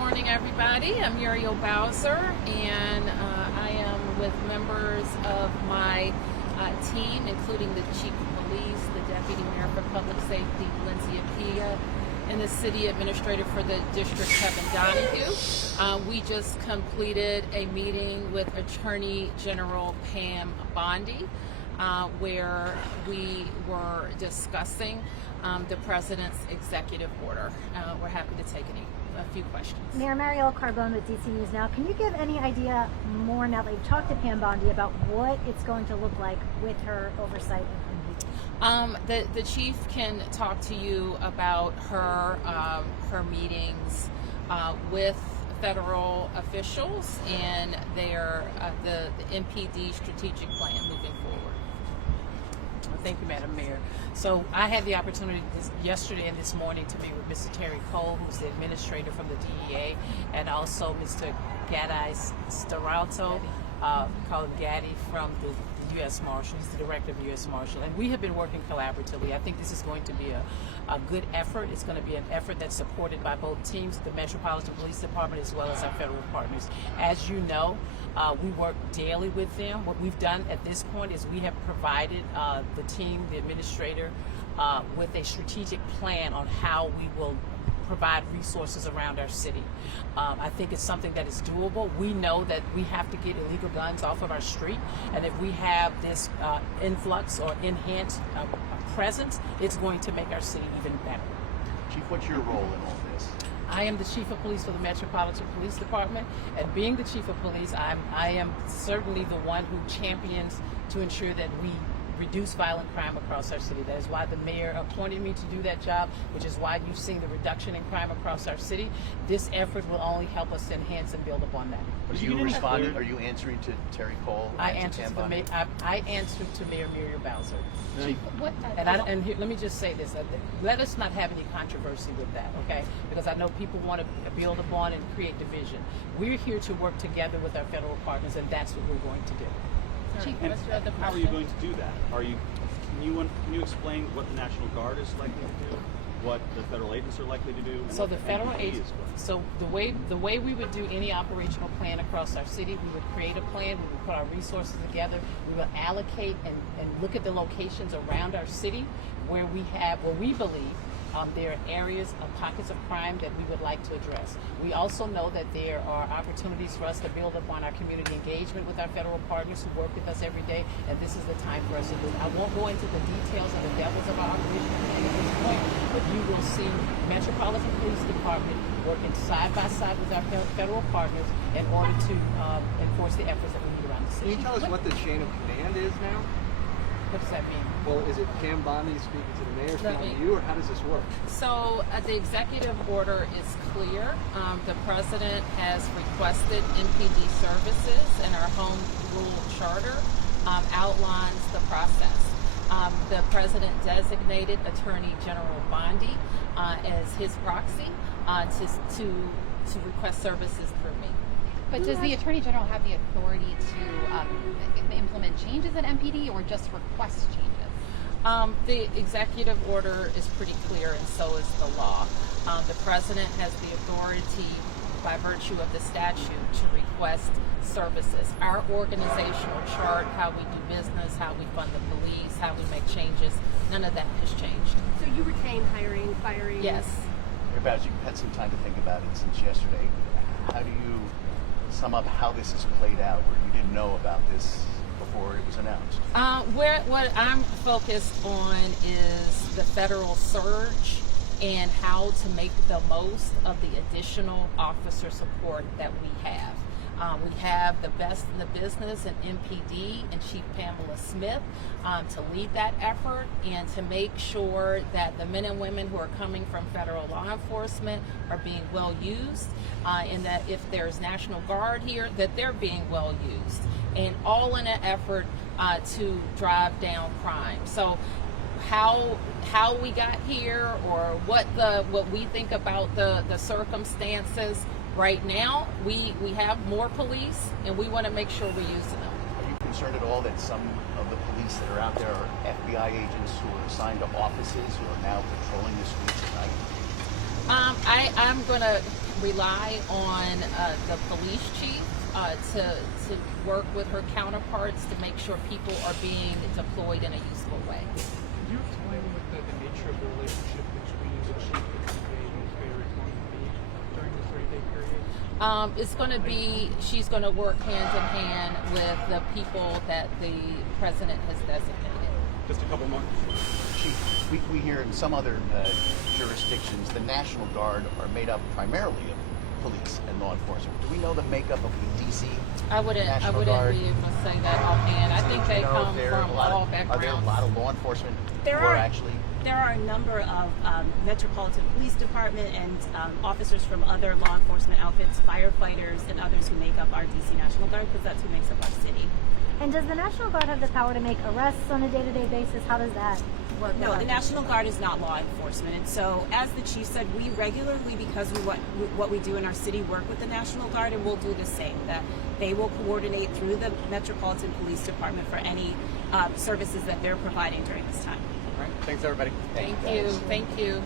morning, everybody. I'm Muriel Bowser, and I am with members of my team, including the Chief of Police, the Deputy Mayor for Public Safety, Lindsay Apia, and the City Administrator for the District, Kevin Donahue. We just completed a meeting with Attorney General Pam Bondi, where we were discussing the President's executive order. We're happy to take a few questions. Mayor Muriel with DC News Now. Can you give any idea more now that you've talked to Pam Bondi about what it's going to look like with her oversight? The chief can talk to you about her meetings with federal officials and their the MPD strategic plan moving forward. Thank you, Madam Mayor. So I had the opportunity yesterday and this morning to meet with Mr. Terry Cole, who's the administrator from the DEA, and also Mr. Gadai Starato, called Gaddy from the U.S. Marshal. He's the director of the U.S. Marshal. And we have been working collaboratively. I think this is going to be a good effort. It's going to be an effort that's supported by both teams, the Metropolitan Police Department as well as our federal partners. As you know, we work daily with them. What we've done at this point is we have provided the team, the administrator, with a strategic plan on how we will provide resources around our city. I think it's something that is doable. We know that we have to get illegal guns off of our street, and if we have this influx or enhanced presence, it's going to make our city even better. Chief, what's your role in all this? I am the Chief of Police for the Metropolitan Police Department, and being the Chief of Police, I am certainly the one who champions to ensure that we reduce violent crime across our city. That is why the mayor appointed me to do that job, which is why you've seen the reduction in crime across our city. This effort will only help us enhance and build upon that. Are you responding? Are you answering to Terry Cole? I answer to Mayor Muriel Bowser. Chief, Let me just say this: let us not have any controversy with that, okay? Because I know people want to build upon and create division. We're here to work together with our federal partners, and that's what we're going to do. And how are you going to do that? Can you explain what the National Guard is likely to do, what the federal agents are likely to do? So the federal agents. So the way we would do any operational plan across our city, we would create a plan. We would put our resources together. We would allocate and look at the locations around our city where we believe there are areas of pockets of crime that we would like to address. We also know that there are opportunities for us to build upon our community engagement with our federal partners who work with us every day, and this is the time for us to do it. I won't go into the details and the devils of our operation plan at this point, but you will see Metropolitan Police Department working side by side with our federal partners in order to enforce the efforts that we need around the city. Can you tell us what the chain of command is now? What does that mean? Well, is it Pam Bondi speaking to the mayor, speaking to you, or how does this work? So the executive order is clear. The President has requested MPD services, and our home rule charter outlines the process. The President designated Attorney General Bondi as his proxy to request services through me. But does the Attorney General have the authority to implement changes at MPD or just request changes? The executive order is pretty clear, and so is the law. The President has the authority, by virtue of the statute, to request services. Our organizational chart, how we do business, how we fund the police, how we make changes, none of that has changed. So you retain hiring, firing? Yes. Mayor Bowser, you've had some time to think about it since yesterday. How do you sum up how this has played out, where you didn't know about this before it was announced? What I'm focused on is the federal surge and how to make the most of the additional officer support that we have. We have the best in the business in MPD and Chief Pamela Smith to lead that effort and to make sure that the men and women who are coming from federal law enforcement are being well used, and that if there's National Guard here, that they're being well used, and all in an effort to drive down crime. So how we got here, or what we think about the circumstances. Right now, we have more police, and we want to make sure we're using them. Are you concerned at all that some of the police that are out there are FBI agents who are assigned to offices who are now patrolling the streets at night? I'm going to rely on the police chief to work with her counterparts to make sure people are being deployed in a useful way. Could you explain what the nature of the relationship between the chief and the administrator is going to be during the 30-day period? It's going to be, she's going to work hand in hand with the people that the president has designated. Just a couple more. Chief, we hear in some other jurisdictions, the National Guard are made up primarily of police and law enforcement. Do we know the makeup of the DC I wouldn't National Guard? be able to say that offhand. I think they come from all backgrounds. Are there a lot of law enforcement There who are are. actually? There are a number of Metropolitan Police Department and officers from other law enforcement outfits, firefighters, and others who make up our DC National Guard, because that's who makes up our city. And does the National Guard have the power to make arrests on a day-to-day basis? How does that work? No, the National Guard is not law enforcement, and so as the chief said, we regularly, because what we do in our city, work with the National Guard, and we'll do the same. That they will coordinate through the Metropolitan Police Department for any services that they're providing during this time. All right. Thanks, everybody. Thank you. Thank you.